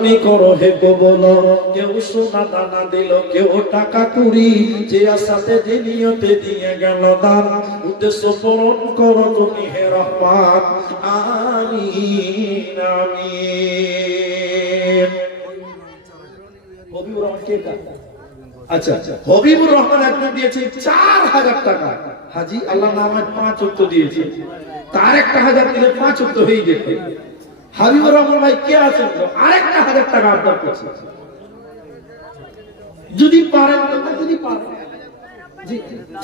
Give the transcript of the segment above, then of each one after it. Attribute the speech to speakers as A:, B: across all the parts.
A: আমি করো হে কবল কেউ সোনা দানা দিল, কেউ টাকা কুড়ি, যে দিয়ে গেল দান। উদ্দেশ্য পূরণ করো তুমি হে রহমান হবিবুর রহমান আচ্ছা হবিবুর রহমান একজন দিয়েছে চার হাজার টাকা। হাজি আল্লাহ পাঁচ অক্ট দিয়েছে। তার একটা হাজার দিলে পাঁচ অক্ট হয়ে যেত। হাবিবুর রহমান ভাই কে আছেন? আরেকটা হাজার টাকা আপনার কাছে যদি পারেন যদি পারেন।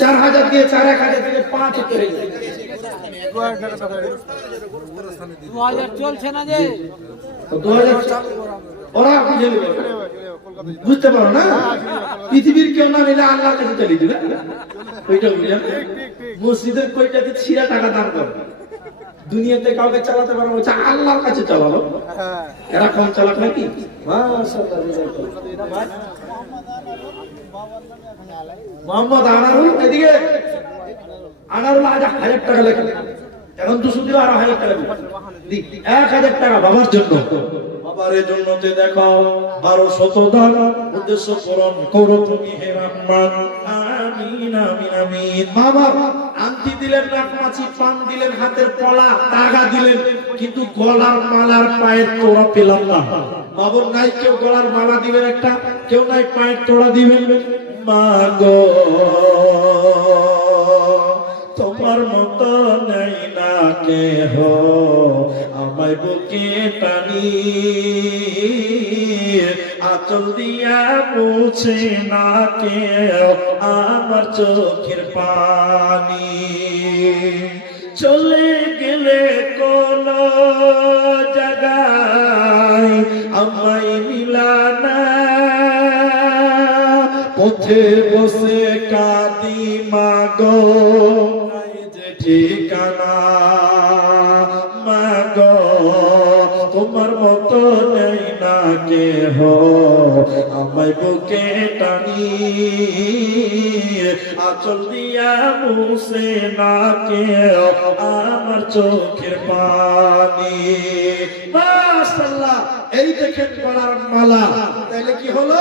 A: চার হাজার দিয়ে চার এক হাজার দিলে পাঁচ
B: চলছে না যে?
A: ওরা বুঝে বুঝতে পারো না? পৃথিবীর কেউ না নিলে আল্লাহর কাছে চলে দিবে ওইটা বুঝলেন? মসজিদের কইটাতে ছিঁড়া টাকা দান করো দুনিয়াতে কাউকে চালাতে পারব বলছে আল্লাহর কাছে চালালো। এরা চালাক নাকি? মোহাম্মদ আনারুল, এদিকে। আনারুল আজ হাজার টাকা লেখা। এখন দুশো দিলে আরও হাজার টাকা এক হাজার টাকা বাবার জন্য। বাবার জন্য তে দেখাও আরও শত দান, উদ্দেশ্য পূরণ করো তুমি হে রহমান। আমিন আমিন আমিন। বাবা আংটি দিলেন, নাকমাছি পান দিলেন, হাতের পলা টাকা দিলেন, কিন্তু গলার মালার পায়ের তোড়া পেলাম না। বাবুর নাই, কেউ গলার মালা দিবেন একটা, কেউ নাই পায়ের তোড়া দিবেন। মা গো, তোমার মতো নেই না কেহ, আমায় বুকে টানি আচল দিয়া মুছে না আমার চোখের পানি চলে গেলে কোন জায়গায় আমায় মিলানা পথে বসে কাঁদি মাগো, নাই যে ঠিকানা মাগো। কেহ আমায় বুকে টানি আচল দিয়া মুসে না কেউ আমার চোখের পানি। মাশাআল্লাহ, এই দেখেন গলার মালা তাহলে কি হলো?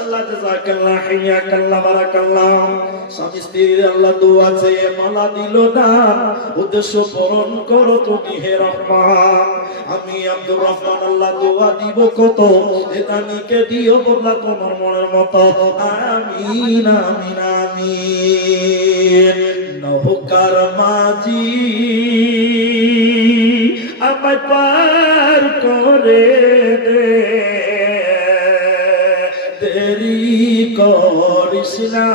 A: মাশাআল্লাহ জাযাকাল্লাহ হাইয়াকাল্লাহ বারাকাল্লাহ। স্বামী স্ত্রীর আল্লাহ দোয়া চেয়ে মালা দিল না। উদ্দেশ্য পূরণ করো তুমি হে রহমান। আমি আব্দুর রহমান, আল্লাহ দোয়া দিব কত? এদানিকে দিও বললা তোমার মনের মতো। আমিন আমিন আমিন। নৌকার মাঝি আমায় পার করে দে। দেরি করিস না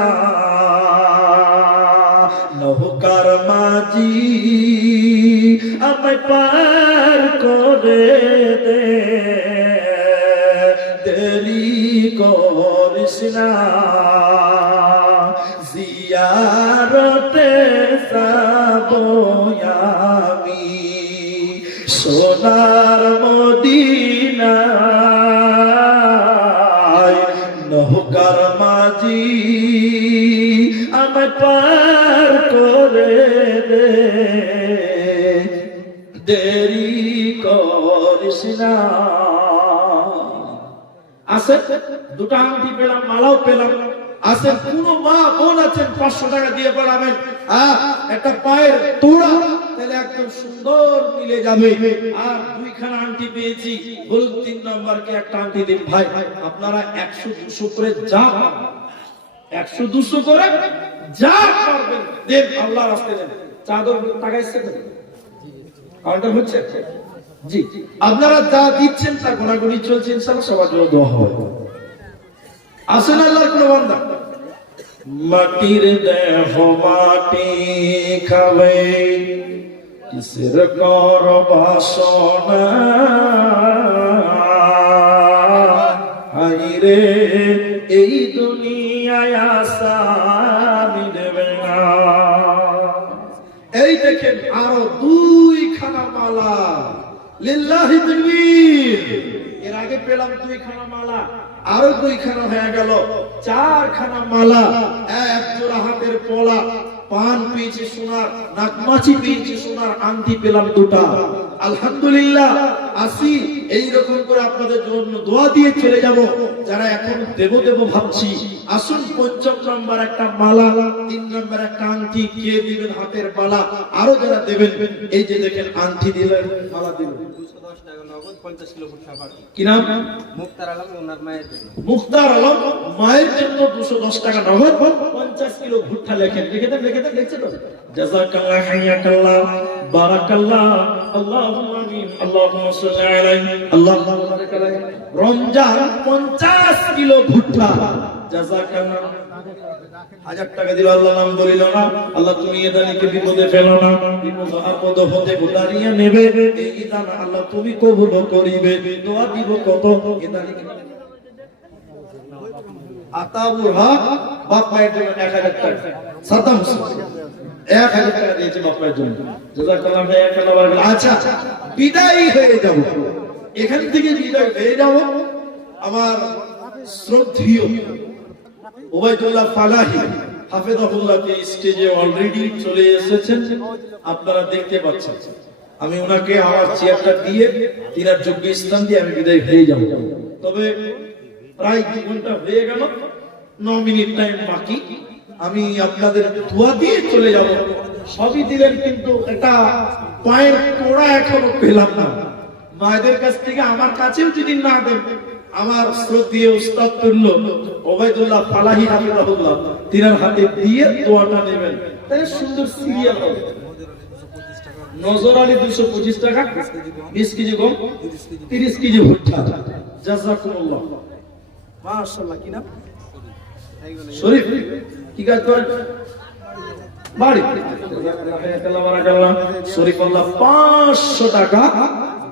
A: নৌকার মাঝি আমায় পার করে দে দেরি করিস না। আছে, দুটো আংটি পেলাম, মালাও পেলাম। আছে, কোন মা বোন আছেন পাঁচশো টাকা দিয়ে পড়াবেন একটা পায়ের তোড়া, তাহলে একদম সুন্দর মিলে যাবে। আর দুইখানা আংটি পেয়েছি বলুন তিন নম্বরকে একটা আংটি দিন। ভাই, আপনারা একশো দুশো করে যা একশো দুশো করে যা পারবেন, দেন আল্লাহ রাস্তে দেন চাদর টাকা এসছে? কাউন্টার হচ্ছে? জি। আপনারা যা দিচ্ছেন তা গোনাগুনি চলছে ইনশাআল্লাহ সবার জন্য দোয়া হবে। আসেন আল্লাহর কোন বান্দা। মাটির দেহ মাটি খাবে কিসের কর বাসনা? হাই রে এই দুনিয়ায় আসামি দেবে না। এই দেখেন আরও দুই খানা মালা লিল্লাহি তাকবীর এর আগে পেলাম দুই খানা মালা আরও দুইখানা হয়ে গেল। চার খানা মালা এক জোড়া হাতের পোলা পান পেয়েছি সোনার নাকমাছি পেয়েছি সোনার আংটি পেলাম দুটা। আলহামদুলিল্লাহ আসি এই রকম করে আপনাদের জন্য দোয়া দিয়ে চলে যাব। যারা এখন দেব দেব ভাবছি, আসুন পঞ্চম নম্বর একটা মালা, তিন নম্বর একটা আংটি, কে দিবেন হাতের মালা, আরও যারা দেবেন, এই যে দেখেন, আংটি দিলেন, মালা দিলেন।
B: টাকা নগদ পঞ্চাশ কিলো ভুট্টা পাঠি
A: কি নাম?
B: মুক্তার আলম ওনার মায়ের জন্য।
A: মুখতার আলম মায়ের জন্য দুশো দশ টাকা নগদ পঞ্চাশ কিলো ভুট্টা লেখেন। লিখে দেন লিখে দেন লিখছে তো। জাজাকাল্লাহ হাইয়াকাল্লাহ বারাকাল্লাহ আল্লাহুম্মা আমিন আল্লাহুম্মা সাল্লি আলাইহি আল্লাহুম্মা বারিক রমজান 50 কিলো ভুট্টা। জাজাকাল্লাহ হাজার টাকা দিল, আল্লাহ নাম বলিল না। আল্লাহ, তুমি এদানিকে বিপদে ফেলো না। বিপদ আপদ হতে গোদারিয়া নেবে। এই দান আল্লাহ তুমি কবুল করিবে। দোয়া দিব কত? এদানিকে আতাবুর হক, বাপ মায়ের জন্য এক হাজার টাকা। সাদ্দাম এক হাজার টাকা দিয়েছে বাপ মায়ের জন্য। জাযাকাল্লাহ ভাই, এক হাজার আচ্ছা বিদায় হয়ে যাব। এখান থেকে বিদায় হয়ে যাব। আমার শ্রদ্ধেয় ওবাইদুল্লাহ ফালাহি হাফেজাহুল্লাহ কে স্টেজে অলরেডি চলে এসেছেন। আপনারা দেখতে পাচ্ছেন। আমি ওনাকে আমার চেয়ারটা দিয়ে তিনার যোগ্য স্থান দিয়ে আমি বিদায় হয়ে যাব। তবে প্রায় দু ঘণ্টা হয়ে গেল, ন মিনিট টাইম বাকি। আমি আপনাদের দোয়া দিয়ে চলে যাব। সবই দিলেন কিন্তু এটা পায়ের তোড়া এখনও পেলাম না। মায়েদের কাছ থেকে আমার কাছেও যদি না দেন আমার শ্রদ্ধেয় উস্তাদ তুল্য ওবাইদুল্লাহ ফালাহি হাফিজাহুল্লাহ তিনার হাতে দিয়ে দোয়াটা নেবেন। সুন্দর সিরিয়াল হবে। নজর আলী দুশো পঁচিশ টাকা, বিশ কেজি গম, তিরিশ কেজি ভুট্টা। জাজাকুমুল্লাহ। মাশাআল্লাহ, কি নাম? শরীফ, কি কাজ বাড়ি। শরীফ আল্লাহ পাঁচশো টাকা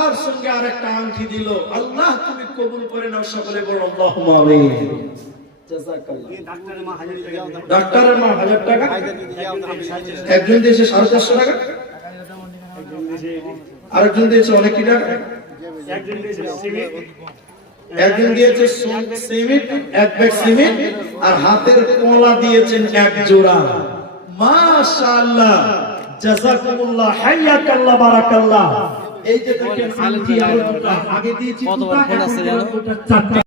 A: তার সঙ্গে আর একটা আংটি দিল। আল্লাহ তুমি কবুল করে নাও সকলে বলো আল্লাহ ডাক্তারের মা হাজার টাকা একজন দিয়েছে সাড়ে চারশো টাকা? আরেকজন দিয়েছে অনেক কি টাকা? একজন দিয়েছে সিমেন্ট। এক ব্যাগ সিমেন্ট আর হাতের কলা দিয়েছেন এক জোড়া। মাশাআল্লাহ। জাযাকুমুল্লাহ হাইয়াকাল্লাহ বারাকাল্লাহ। এই যে দেখেন আগে দিয়েছি